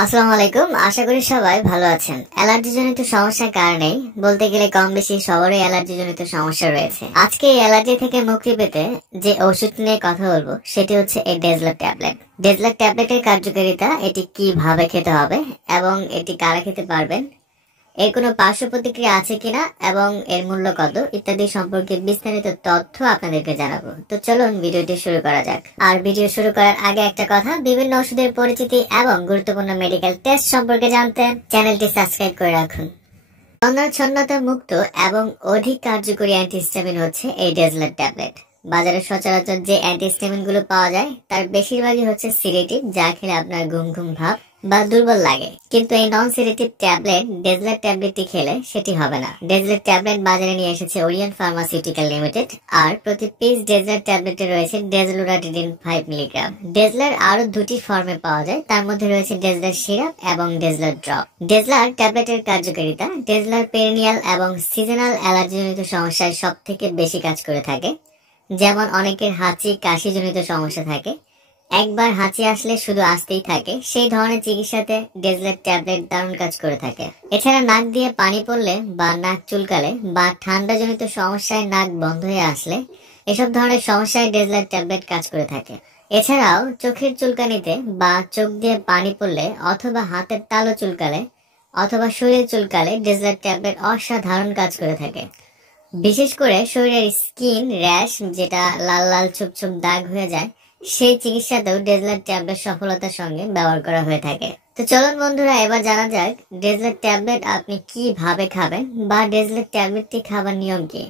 আসসালামু আলাইকুম। আশা করি সবাই ভালো আছেন। অ্যালার্জি জনিত সমস্যার কারণে বলতে গেলে কম বেশি সবারই অ্যালার্জি জনিত সমস্যা রয়েছে। আজকে এই অ্যালার্জি থেকে মুক্তি পেতে যে ওষুধ নিয়ে কথা বলবো সেটি হচ্ছে এই ডেজলার ট্যাবলেট। ডেজলার ট্যাবলেটের কার্যকারিতা, এটি কিভাবে খেতে হবে এবং এটি কারা খেতে পারবেন, এর কোনো পার্শ্ব প্রতিক্রিয়া আছে কিনা এবং এর মূল্য কত ইত্যাদি সম্পর্কে বিস্তারিত তথ্য আপনাদেরকে জানাবো। তো চলুন ভিডিওটি শুরু করা যাক। আর ভিডিও শুরু করার আগে একটা কথা, বিভিন্ন ওষুধের পরিচিতি এবং গুরুত্বপূর্ণ মেডিকেল টেস্ট সম্পর্কে জানতে চ্যানেলটি সাবস্ক্রাইব করে রাখুন। ছন্নছন্নতা মুক্ত এবং অধিক কার্যকরী অ্যান্টিহিস্টামিন হচ্ছে এই ডেজলার ট্যাবলেট। বাজারে সচরাচর যে অ্যান্টিহিস্টামিন গুলো পাওয়া যায় তার বেশিরভাগই হচ্ছে সিডেটিভ, যা খেলে আপনার ঘুম ঘুম ভাব বা দুর্বল লাগে। কিন্তু এই নন সিডেটিভ ট্যাবলেট ডেজলার ট্যাবলেটটি খেলে সেটি হবে না। ডেজলার ট্যাবলেট বাজারে নিয়ে এসেছে ওরিয়ন ফার্মাসিউটিক্যাল লিমিটেড। আর প্রতি পিস ডেজলার ট্যাবলেটে রয়েছে ডেজলুরাটিডিন 5 মিলিগ্রাম। ডেজলার আরো দুটি ফর্মে পাওয়া যায়, তার মধ্যে রয়েছে ডেজলার সিরাপ এবং ডেজলার ড্রপ। ডেজলার ট্যাবলেটের কার্যকারিতা, ডেজলার পেরিনিয়াল এবং সিজনাল অ্যালার্জিজনিত সমস্যায় সব থেকে বেশি কাজ করে থাকে। যেমন অনেকের হাঁচি কাশি জনিত সমস্যা থাকে, একবার হাঁচি আসলে শুধু আসতেই থাকে, সেই ধরনের চিকিৎসাতে ডেজলার ট্যাবলেট দারুণ কাজ করে থাকে। এছাড়া নাক দিয়ে পানি পড়লে বা নাক চুলকালে বা ঠান্ডা জনিত সমস্যায় নাক বন্ধ হয়ে আসলে এসব ধরনের সমস্যায় ডেজলার ট্যাবলেট কাজ করে থাকে। এছাড়াও চোখের চুলকানিতে বা চোখ দিয়ে পানি পড়লে অথবা হাতের তালু চুলকালে অথবা শরীর চুলকালে ডেজলার ট্যাবলেট অসাধারণ কাজ করে থাকে। বিশেষ করে শরীরের স্কিন র্যাশ, যেটা লাল লাল ছোপ ছোপ দাগ হয়ে যায়, সেই চিকিৎসাতেও ডেজলার ট্যাবলেট সফলতার সঙ্গে ব্যবহার করা হয়ে থাকে। তো চলুন বন্ধুরা, এবার জানা যাক ডেজলার ট্যাবলেট আপনি কিভাবে খাবেন বা ডেজলার ট্যাবলেটটি খাবার নিয়ম কি।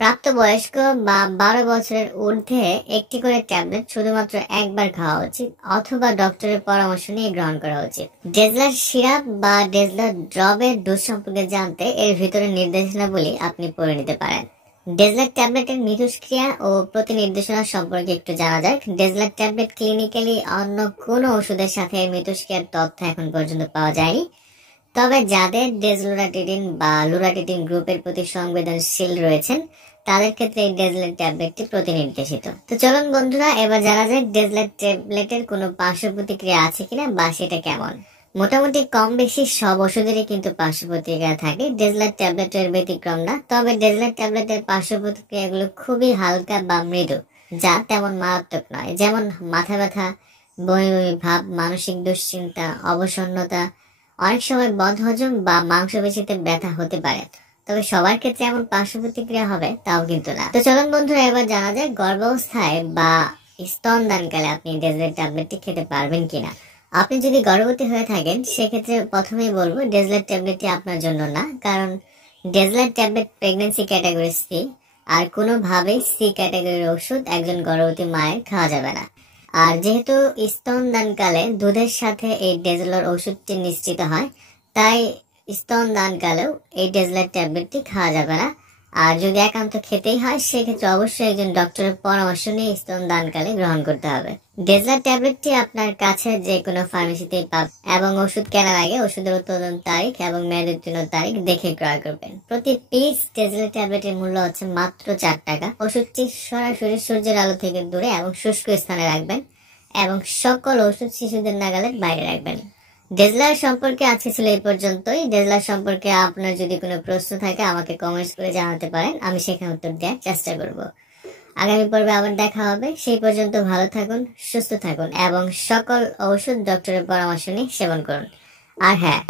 প্রাপ্তবয়স্ক বা 12 বছরের ঊর্ধ্বে একটি করে ট্যাবলেট শুধুমাত্র একবার খাওয়া উচিত অথবা ডক্টরের পরামর্শ নিয়ে গ্রহণ করা উচিত। ডেজলার সিরাপ বা ডেজলার ড্রপের ডোজ সম্পর্কে জানতে এর ভিতরে নির্দেশনাবলী আপনি পড়ে নিতে পারেন। ডেজলার ট্যাবলেটের মিথস্ক্রিয়া ও প্রতিনির্দেশনা সম্পর্কে একটু জানা যাক। ডেজলার ট্যাবলেট ক্লিনিক্যালি অন্য কোনো ওষুধের সাথে মিথস্ক্রিয়ার তথ্য এখন পর্যন্ত পাওয়া যায়নি। তবে যাদের ডেজলুরাটিডিন বা লুরাটিডিন গ্রুপের প্রতি সংবেদনশীল রয়েছেন তাদের ক্ষেত্রে এই ডেজলার ট্যাবলেটটি প্রতিনির্দেশিত। তো চলুন বন্ধুরা, এবার জানা যায় ডেজলার ট্যাবলেটের কোনো পার্শ্ব প্রতিক্রিয়া আছে কিনা বা সেটা কেমন। মোটামুটি কম বেশি সব ওষুধেরই কিন্তু পার্শ্ব প্রতিক্রিয়া থাকে, ডেজলার ট্যাবলেটের ব্যতিক্রম না। তবে ডেজলার ট্যাবলেটের পার্শ্ব প্রতিক্রিয়াগুলো খুবই হালকা বা মৃদু, যা তেমন মারাত্মক নয়। যেমন মাথা ব্যথা, বমি বমি ভাব, মানসিক দুশ্চিন্তা, অবসন্নতা, অনেক সময় বদহজম বা মাংসপেশিতে ব্যথা হতে পারে। তবে সবার ক্ষেত্রে এমন পার্শ্ব প্রতিক্রিয়া হবে তাও কিন্তু না। তো চলুন বন্ধুরা, এবার জানা যায় গর্ভাবস্থায় বা স্তনদানকালে আপনি ডেজলার ট্যাবলেটটি খেতে পারবেন কিনা। আপনি যদি গর্ভবতী হয়ে থাকেন সেক্ষেত্রে প্রথমেই বলবো ডেজলার ট্যাবলেটটি আপনার জন্য না, কারণ ডেজলার ট্যাবলেট প্রেগনেন্সি ক্যাটাগরি সি, আর কোনোভাবেই সি ক্যাটাগরির ওষুধ একজন গর্ভবতী মায়ের খাওয়া যাবে না। আর যেহেতু স্তনদানকালে দুধের সাথে এই ডেজলার ওষুধটি নিশ্চিত হয়, তাই স্তনদানকালেও এই ডেজলার ট্যাবলেটটি খাওয়া যাবে না। আর যদি একান্ত খেতেই হয় সেক্ষেত্রে অবশ্যই একজন ডক্টরের পরামর্শ নিয়ে স্তনদানকালে গ্রহণ করতে হবে। ডেজলার ট্যাবলেটটি আপনার কাছে যে কোনো ফার্মেসিতেই পাবেন এবং ওষুধ কেনার আগে ওষুধের উৎপাদন তারিখ এবং মেয়াদোত্তীর্ণ তারিখ দেখে ক্রয় করবেন। প্রতি পিস ডেজলার ট্যাবলেটের মূল্য হচ্ছে মাত্র 4 টাকা। ওষুধটি সরাসরি সূর্যের আলো থেকে দূরে এবং শুষ্ক স্থানে রাখবেন এবং সকল ওষুধ শিশুদের নাগালের বাইরে রাখবেন। ডেজলার সম্পর্কে আজকে ছিল এই পর্যন্তই। ডেজলার সম্পর্কে আপনার যদি কোনো প্রশ্ন থাকে আমাকে কমেন্টস করে জানাতে পারেন, আমি সেখানে উত্তর দেওয়ার চেষ্টা করব। আগামী পর্বে আবার দেখা হবে। সেই পর্যন্ত ভালো থাকুন, সুস্থ থাকুন এবং সকল ওষুধ ডক্টরের পরামর্শ নিয়ে সেবন করুন। আর হ্যাঁ,